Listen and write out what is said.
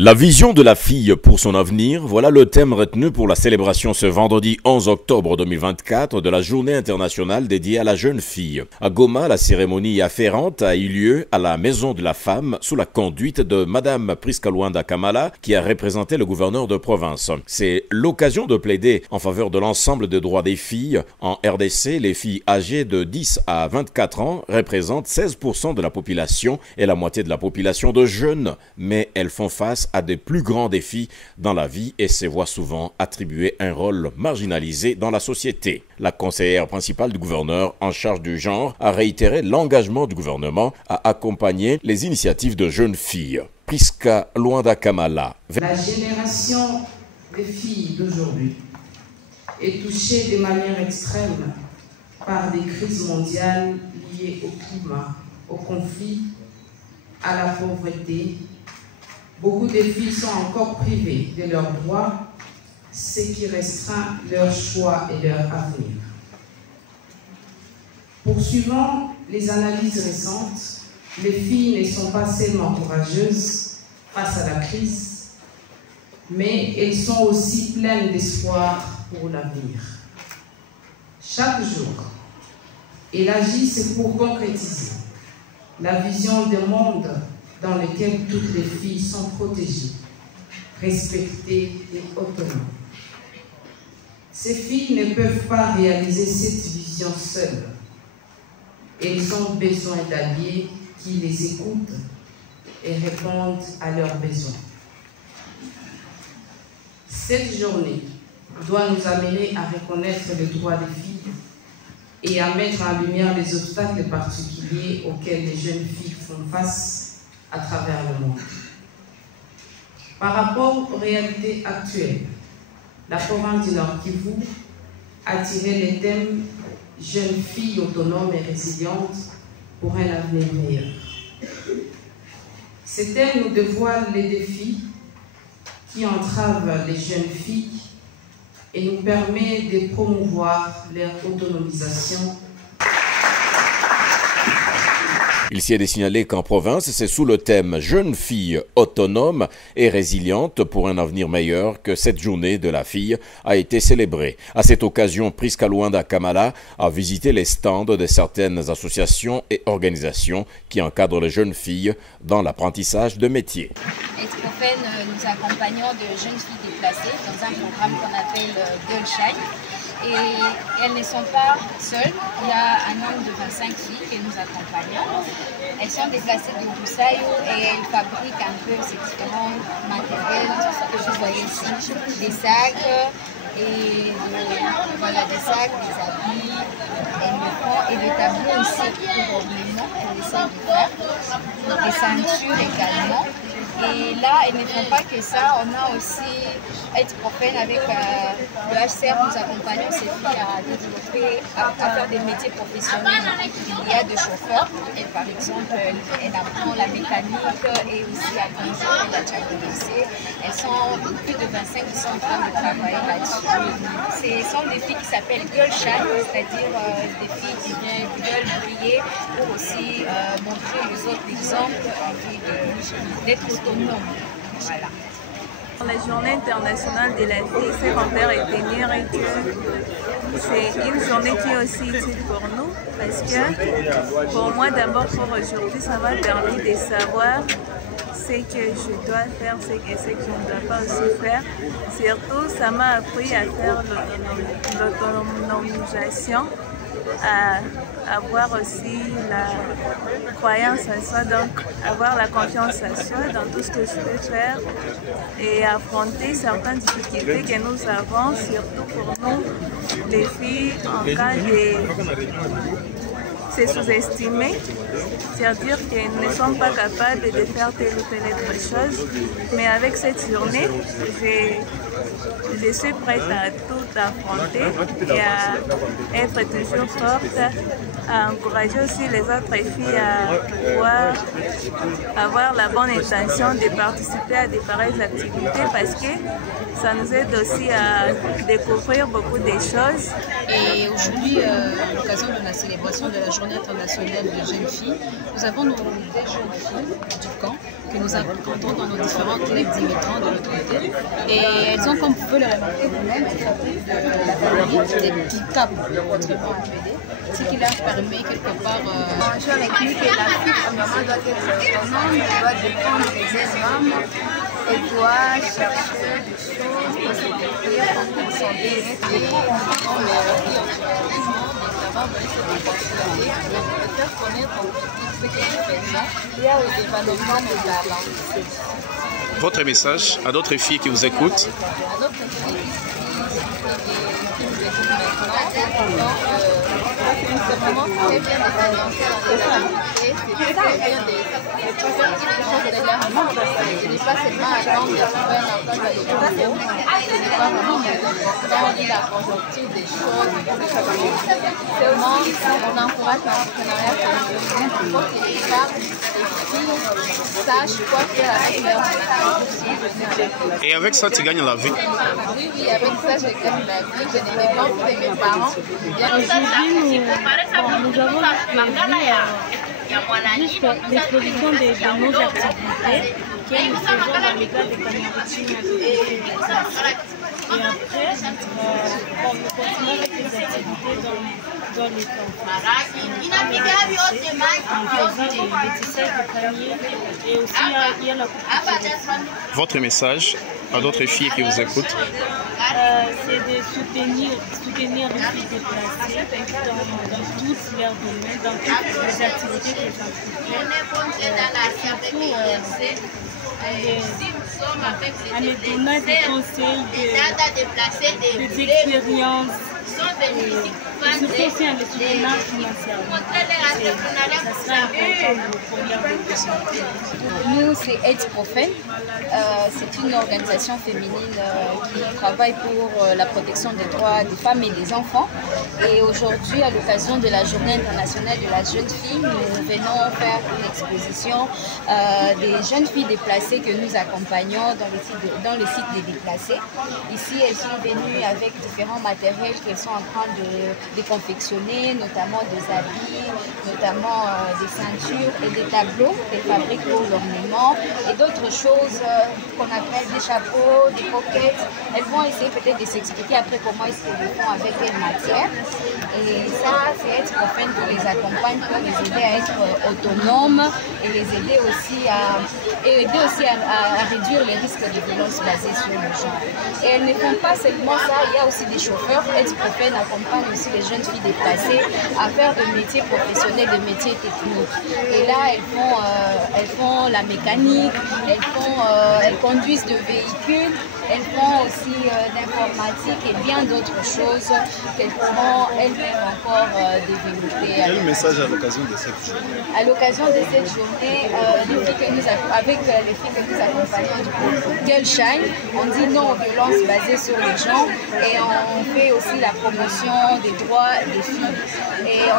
La vision de la fille pour son avenir, voilà le thème retenu pour la célébration ce vendredi 11 octobre 2024 de la Journée internationale dédiée à la jeune fille. À Goma, la cérémonie afférente a eu lieu à la Maison de la Femme sous la conduite de Madame Priska Luanda Kamala qui a représenté le gouverneur de province. C'est l'occasion de plaider en faveur de l'ensemble des droits des filles. En RDC, les filles âgées de 10 à 24 ans représentent 16% de la population et la moitié de la population de jeunes, mais elles font face à des plus grands défis dans la vie et se voit souvent attribuer un rôle marginalisé dans la société. La conseillère principale du gouverneur en charge du genre a réitéré l'engagement du gouvernement à accompagner les initiatives de jeunes filles. Priska Luanda Kamala. La génération des filles d'aujourd'hui est touchée de manière extrême par des crises mondiales liées au climat, au conflit, à la pauvreté. Beaucoup de filles sont encore privées de leurs droits, ce qui restreint leur choix et leur avenir. Poursuivant les analyses récentes, les filles ne sont pas seulement courageuses face à la crise, mais elles sont aussi pleines d'espoir pour l'avenir. Chaque jour, elles agissent pour concrétiser la vision d'un monde dans lequel toutes les filles sont protégées, respectées et autonomes. Ces filles ne peuvent pas réaliser cette vision seules. Elles ont besoin d'alliés qui les écoutent et répondent à leurs besoins. Cette journée doit nous amener à reconnaître les droits des filles et à mettre en lumière les obstacles particuliers auxquels les jeunes filles font face à travers le monde. Par rapport aux réalités actuelles, la province du Nord Kivu a tiré les thèmes « Jeunes filles autonomes et résilientes pour un avenir meilleur ». Ces thèmes nous dévoilent les défis qui entravent les jeunes filles et nous permettent de promouvoir leur autonomisation. Il s'y est signalé qu'en province, c'est sous le thème « Jeune fille autonome et résiliente pour un avenir meilleur » que cette journée de la fille a été célébrée. À cette occasion, Priska Luanda Kamala a visité les stands de certaines associations et organisations qui encadrent les jeunes filles dans l'apprentissage de métiers. Nous accompagnons de jeunes filles déplacées dans un programme qu'on appelle Girl Shine. Et elles ne sont pas seules, il y a un nombre de 25 filles que nous accompagnons. Elles sont déplacées de Boussaïo et elles fabriquent un peu ces différents matériels, que vous voyez ici, des sacs, et voilà, des sacs, des habits, et des tableaux aussi pour ornements qu'elles essaient de faire, des ceintures également. Et là, elles ne font pas que ça, on a aussi Être Profane avec le HCR, nous accompagnons ces filles à développer, à faire des métiers professionnels. Il y a des chauffeurs, et par exemple, elles apprennent la mécanique et aussi à conduire, elle a déjà commencé. Elles sont plus de 25 qui sont en train de travailler là-dessus. Ce sont des filles qui s'appellent Girl Shine, c'est-à-dire des filles qui veulent briller pour aussi montrer aux autres l'exemple d'être autonomes. Voilà. La journée internationale de la fille, c'est qu'on peut retenir que c'est une journée qui est aussi utile pour nous parce que pour moi d'abord pour aujourd'hui ça m'a permis de savoir ce que je dois faire, ce que je ne dois pas aussi faire. Surtout ça m'a appris à faire l'autonomisation, à avoir aussi la croyance en soi, donc avoir la confiance en soi dans tout ce que je peux faire et affronter certaines difficultés que nous avons, surtout pour nous, les filles, en cas de se sous-estimer, c'est-à-dire qu'elles ne sont pas capables de faire telle ou telle autre chose. Mais avec cette journée, je suis prête à tout affronter et à être toujours forte, à encourager aussi les autres filles à pouvoir avoir la bonne intention de participer à de pareilles activités parce que ça nous aide aussi à découvrir beaucoup de choses. Et aujourd'hui, à l'occasion de la célébration de la journée Journée internationale de jeunes filles, nous avons des jeunes filles du camp que nous rencontrons dans nos différents clubs d'immigrants de l'autre côté. Et elles ont, comme vous pouvez le remarquer vous-même, des petits caps, autrement appelés, ce qui leur permet quelque part... Je réplique que la fille, premièrement, doit être autonome, doit dépendre des hommes, elle doit chercher des choses pour se découvrir, pour son bien-être. Votre message à d'autres filles qui vous écoutent? C'est vraiment très bien de s'avancer dans les activités, c'est très bien de faire quelque chose de leur vie. Ce n'est pas seulement attendre de trouver un emploi dans les bureaux, ce n'est pas vraiment dans la conjoncture des choses. Seulement, on encourage l'entrepreneuriat féminin, il faut que les femmes, les filles sachent quoi faire avec leur vie. Et avec ça, tu gagnes la vie? Oui, avec ça, je gagne la vie. Je ne dépends plus de mes parents. Aujourd'hui, nous avons juste l'exposition de nos activités que nous faisons dans le cadre de Canarutine et après, nous continuons avec les activités dans les camps. En faisant des métissages de famille et aussi il y a la couture. Votre message à d'autres filles qui vous écoutent? C'est de soutenir les filles déplacées dans tous leurs domaines, dans toutes les activités qu'elles entreprennent. Surtout en les donnant des conseils, des expériences, surtout aussi en les soutenant financièrement. Ça sera important pour leur développement. Nous, c'est AIDS Profane. C'est une organisation féminine qui travaille pour la protection des droits des femmes et des enfants. Et aujourd'hui, à l'occasion de la Journée internationale de la jeune fille, nous venons faire une exposition des jeunes filles déplacées que nous accompagnons dans le site des déplacés. Ici, elles sont venues avec différents matériels qu'elles sont en train de confectionner, notamment des habits, notamment des ceintures et des tableaux qu'elles fabriquent pour l'ornement et d'autres choses qu'on appelle des chapeaux, des pockets. Elles vont essayer peut-être de s'expliquer après comment est-ce qu'elles le font avec quelle matière. Et ça, c'est être profane qui les accompagne pour les aider à être autonomes et les aider aussi à réduire les risques de violences basées sur le genre. Et elles ne font pas seulement ça, il y a aussi des chauffeurs. Être profane accompagne aussi les jeunes filles déplacées à faire des métiers professionnels, des métiers techniques. Et là, elles font la mécanique, elles conduisent de véhicules, elles font aussi d'informatique et bien d'autres choses qu'elles pourront elles-mêmes encore développer. Quel message à l'occasion de cette journée? À l'occasion de cette journée, avec les filles que nous accompagnons du groupe Girl Shine, on dit non aux violences basées sur les genres et on fait aussi la promotion des droits des filles. Et